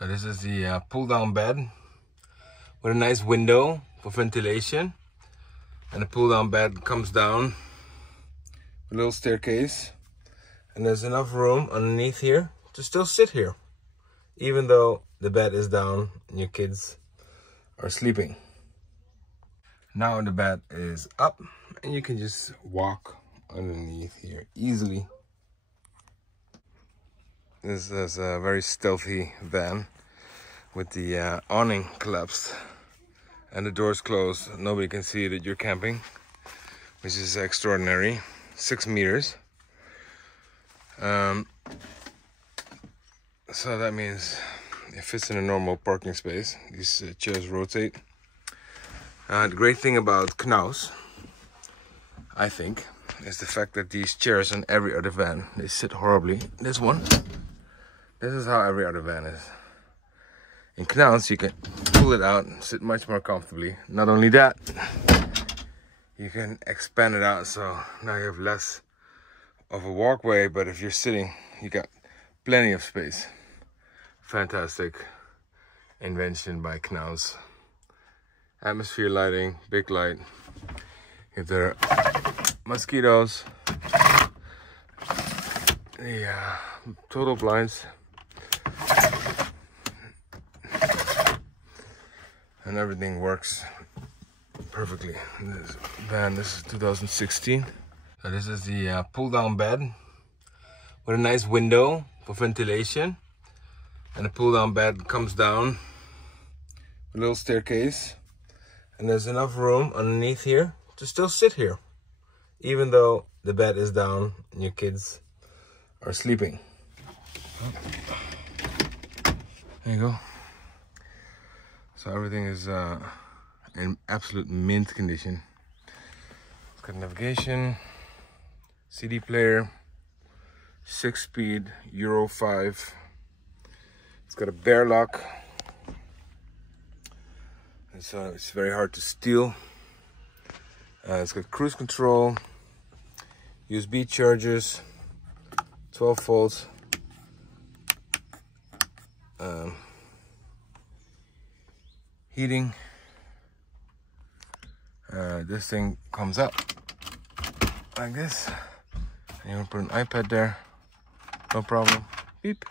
So this is the pull-down bed with a nice window for ventilation, and the pull-down bed comes down with a little staircase, and there's enough room underneath here to still sit here, even though the bed is down and your kids are sleeping. Now the bed is up and you can just walk underneath here easily. This is a very stealthy van with the awning collapsed and the doors closed. Nobody can see that you're camping, which is extraordinary. 6 meters. So that means it fits in a normal parking space. These chairs rotate. The great thing about Knaus, I think, is the fact that these chairs in every other van, they sit horribly. This one, this is how every other van is. In Knaus, you can pull it out and sit much more comfortably. Not only that, you can expand it out, so now you have less of a walkway, but if you're sitting, you got plenty of space. Fantastic invention by Knaus. Atmosphere lighting, big light. If there are mosquitoes, the total blinds, and everything works perfectly. This van, this is 2016. So this is the pull-down bed with a nice window for ventilation, and the pull-down bed comes down with a little staircase, and there's enough room underneath here to still sit here, even though the bed is down and your kids are sleeping. There you go. So everything is in absolute mint condition. It's got navigation, CD player, 6-speed Euro 5. It's got a bear lock, and so it's very hard to steal. It's got cruise control, USB chargers, 12 volts, heating. This thing comes up like this, and you can put an iPad there, no problem. Beep.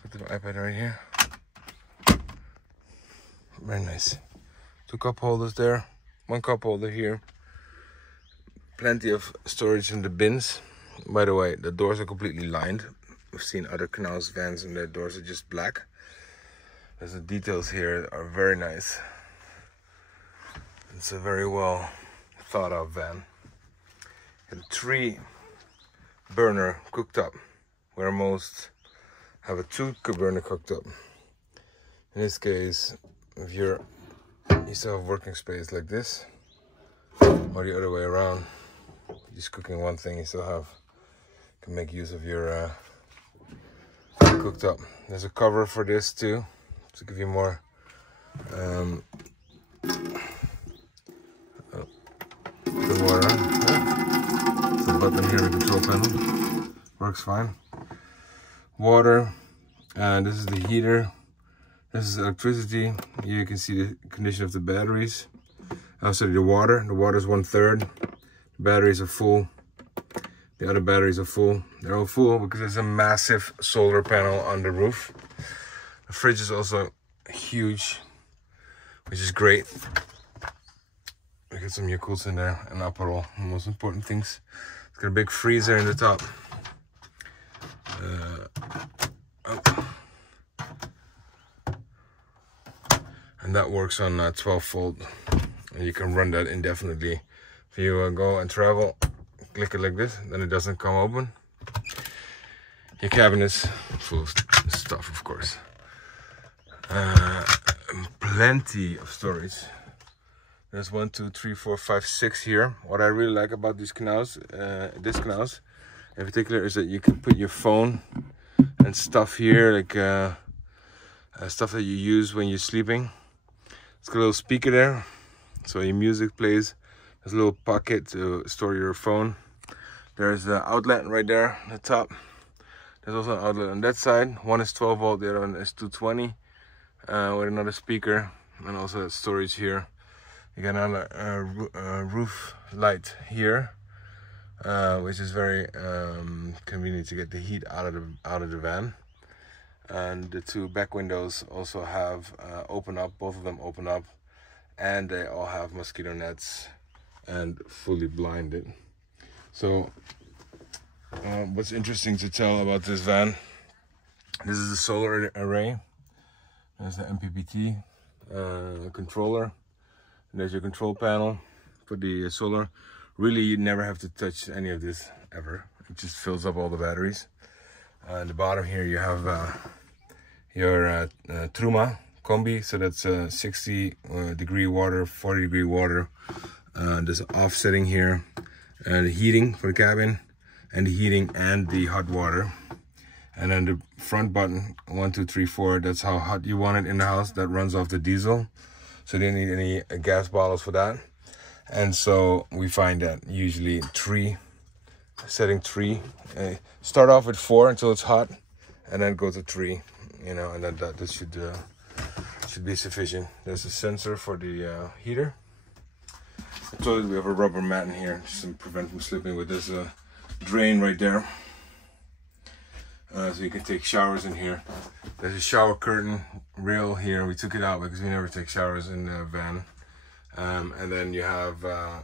Put the iPad right here. Very nice. 2 cup holders there, 1 cup holder here. Plenty of storage in the bins. By the way, the doors are completely lined. We've seen other Knaus vans and their doors are just black. There's the details here are very nice. It's a very well thought of van. And 3 burner cooktop, where most have a 2 burner cooktop. In this case, if you still have working space like this, or the other way around, just cooking one thing, you still have, can make use of your cooktop. There's a cover for this too, to give you more the water. There's a button here, the control panel. Works fine. Water, and this is the heater. This is electricity. Here you can see the condition of the batteries. Also the water. The water is 1/3. The batteries are full. The other batteries are full. They're all full because there's a massive solar panel on the roof. The fridge is also huge, which is great. We got some Yakults in there and Aperol, the most important things. It's got a big freezer in the top. And that works on 12 volt, and you can run that indefinitely. If you go and travel, click it like this, then it doesn't come open. Your cabinet's full of stuff, of course. Plenty of storage. There's 1, 2, 3, 4, 5, 6 here. What I really like about these Knaus, this Knaus in particular, is that you can put your phone and stuff here, like stuff that you use when you're sleeping. It's got a little speaker there, so your music plays. There's a little pocket to store your phone. There's the outlet right there at the top. There's also an outlet on that side. One is 12 volt, the other one is 220 with another speaker, and also storage here. You got another roof light here, which is very convenient to get the heat out of the van. And the two back windows also have open up. Both of them open up, and they all have mosquito nets and fully blinded. So what's interesting to tell about this van, this is the solar array. There's the MPPT controller. And there's your control panel for the solar. Really, you never have to touch any of this ever. It just fills up all the batteries. At the bottom here you have your Truma combi. So that's 60 degree water, 40 degree water. There's offsetting here. The heating for the cabin, and the heating and the hot water. And then the front button, 1, 2, 3, 4, that's how hot you want it in the house. That runs off the diesel. So you don't need any gas bottles for that. And so we find that usually 3, setting 3. Start off with 4 until it's hot, and then go to 3, you know, and then that should be sufficient. There's a sensor for the heater. I told you we have a rubber mat in here just to prevent from slipping with this drain right there. So you can take showers in here. There's a shower curtain rail here. We took it out because we never take showers in the van. And then you have a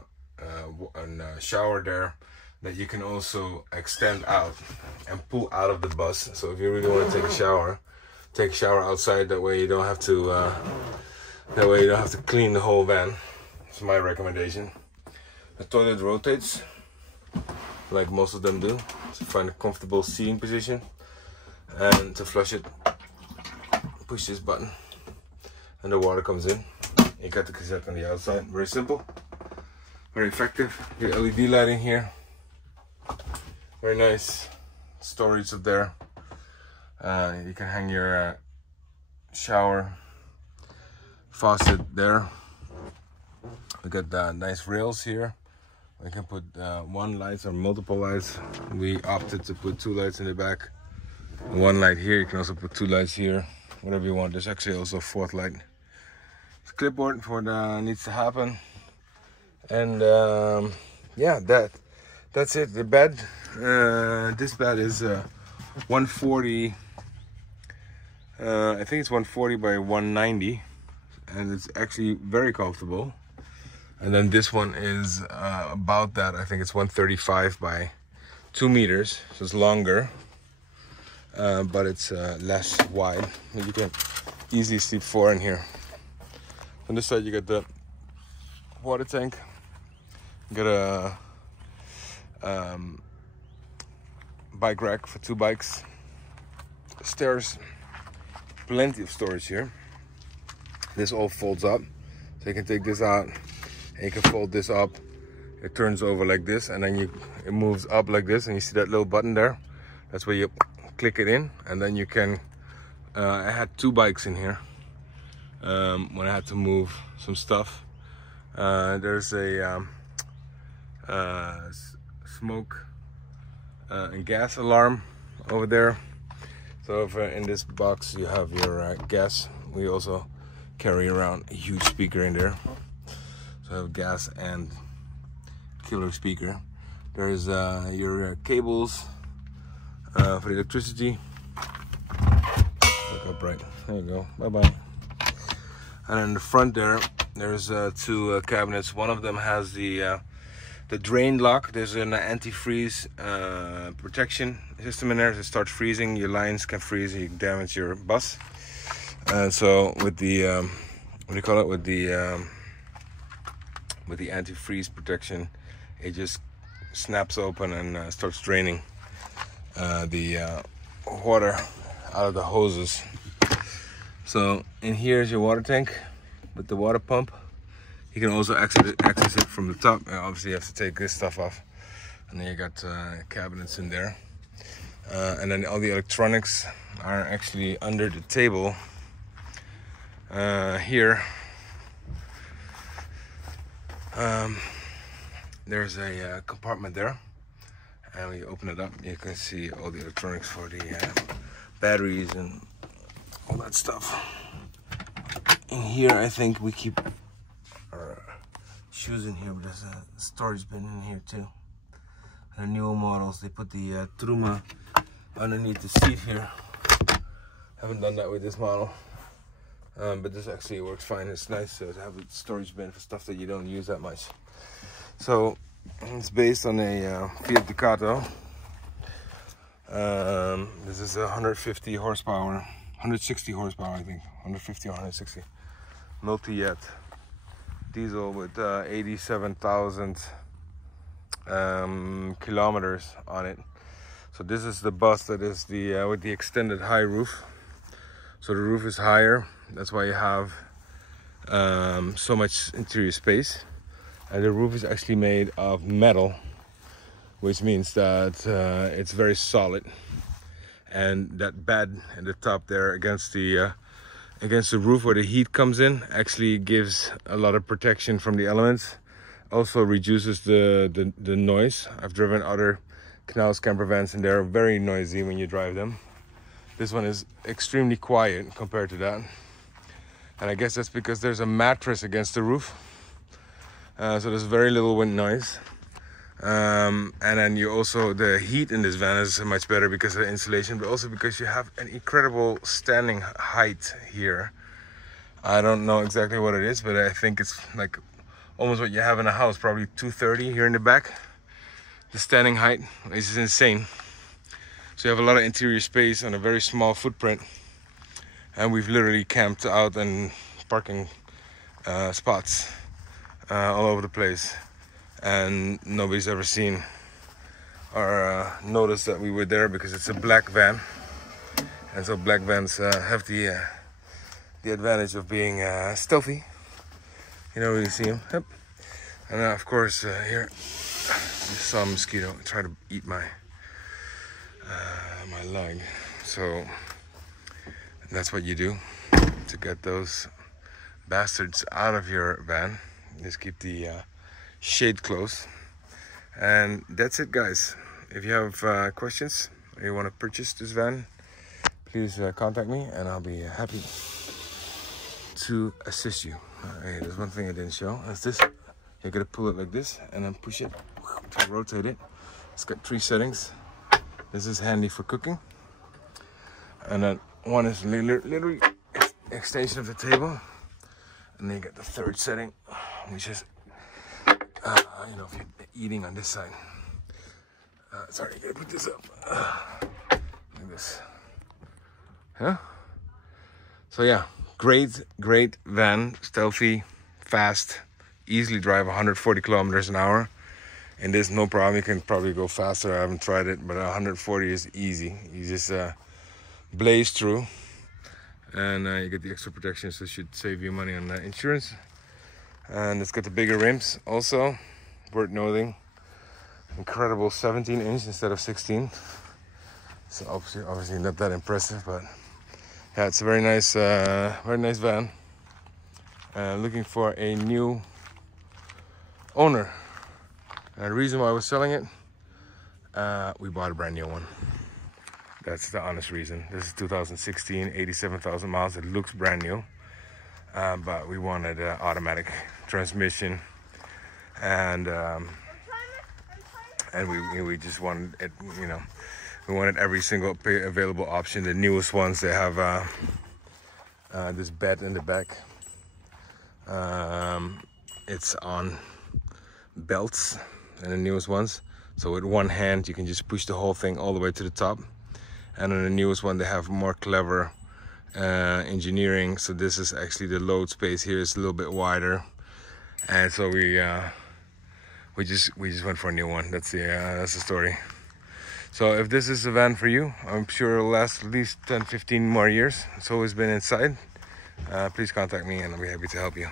shower there that you can also extend out and pull out of the bus. So if you really want to take a shower outside. That way you don't have to clean the whole van. That's my recommendation. The toilet rotates like most of them do. So find a comfortable seating position. And to flush it, push this button and the water comes in. You got the cassette on the outside. Very simple, very effective. Your LED lighting here, very nice. Storage up there. You can hang your shower faucet there. We got nice rails here. We can put one light or multiple lights. We opted to put 2 lights in the back. 1 light here. You can also put 2 lights here, whatever you want. There's actually also a 4th light. It's clipboard for what needs to happen. And yeah, that's it. The bed, this bed is 140. I think it's 140 by 190, and it's actually very comfortable. And then this one is about that. I think it's 135 by 2 meters, so it's longer. But it's less wide. You can easily sleep 4 in here. On this side you got the water tank. You got a bike rack for 2 bikes. Stairs, plenty of storage here. This all folds up, so you can take this out and you can fold this up. It turns over like this, and then it moves up like this, and you see that little button there. That's where you click it in, and then you can I had 2 bikes in here when I had to move some stuff. There's a smoke and gas alarm over there. So if in this box you have your gas, we also carry around a huge speaker in there. So I have gas and killer speaker. There's your cables for the electricity. Look up right. There you go. Bye-bye. And in the front there's 2 cabinets. One of them has the drain lock. There's an antifreeze protection system in there. If it starts freezing, your lines can freeze and you can damage your bus. And so with the what do you call it? With the antifreeze protection, it just snaps open and starts draining the water out of the hoses. So in here is your water tank with the water pump. You can also access it from the top. Obviously you have to take this stuff off, and then you got cabinets in there, and then all the electronics are actually under the table here. There's a compartment there, And when you open it up, you can see all the electronics for the batteries and all that stuff. In here, I think we keep our shoes in here, but there's a storage bin in here too. And the newer models, they put the Truma underneath the seat here. Haven't done that with this model, but this actually works fine. It's nice to have a storage bin for stuff that you don't use that much. So it's based on a Fiat Ducato. This is a 150 horsepower, 160 horsepower, I think, 150 or 160, multi-jet diesel with 87,000 kilometers on it. So this is the bus that is the with the extended high roof. So the roof is higher. That's why you have so much interior space. And the roof is actually made of metal, which means that it's very solid. And that bed at the top there against the roof where the heat comes in actually gives a lot of protection from the elements. Also reduces the noise. I've driven other Knaus camper vans and they're very noisy when you drive them. This one is extremely quiet compared to that. And I guess that's because there's a mattress against the roof. So there's very little wind noise. And then you also, the heat in this van is much better because of the insulation, but also because you have an incredible standing height here. I don't know exactly what it is, but I think it's like almost what you have in a house, probably 230 here in the back. The standing height is insane. So you have a lot of interior space on a very small footprint. And we've literally camped out in parking spots all over the place. And nobody's ever seen or noticed that we were there because it's a black van. And so black vans have the advantage of being stealthy. You don't really see them. Yep. And of course here, just saw a mosquito try to eat my my leg. So that's what you do to get those bastards out of your van. Just keep the shade closed. And that's it, guys. If you have questions or you want to purchase this van, please contact me and I'll be happy to assist you. Alright, there's one thing I didn't show. That's this. You're gonna pull it like this and then push it to rotate it. It's got 3 settings. This is handy for cooking. And then one is literally extension of the table. And then you get the 3rd setting, which is, you know, if you're eating on this side. Sorry, I gotta put this up. Like this. Huh? So yeah, great van, stealthy, fast, easily drive 140 kilometers an hour. And this, no problem, you can probably go faster. I haven't tried it, but 140 is easy. You just blaze through. And you get the extra protection, so it should save you money on insurance. And it's got the bigger rims also, worth noting. Incredible 17-inch instead of 16. So obviously not that impressive, but yeah, it's a very nice van. Looking for a new owner. And the reason why I was selling it, we bought a brand new one. That's the honest reason. This is 2016, 87,000 miles. It looks brand new, but we wanted an automatic transmission, and we just wanted it. You know, we wanted every single available option. The newest ones, they have this bed in the back. It's on belts in the newest ones, so with one hand you can just push the whole thing all the way to the top. And on the newest one, they have more clever engineering. So this is actually the load space here is a little bit wider, and so we just went for a new one. That's the story. So if this is a van for you, I'm sure it'll last at least 10-15 more years. It's always been inside. Please contact me and I'll be happy to help you.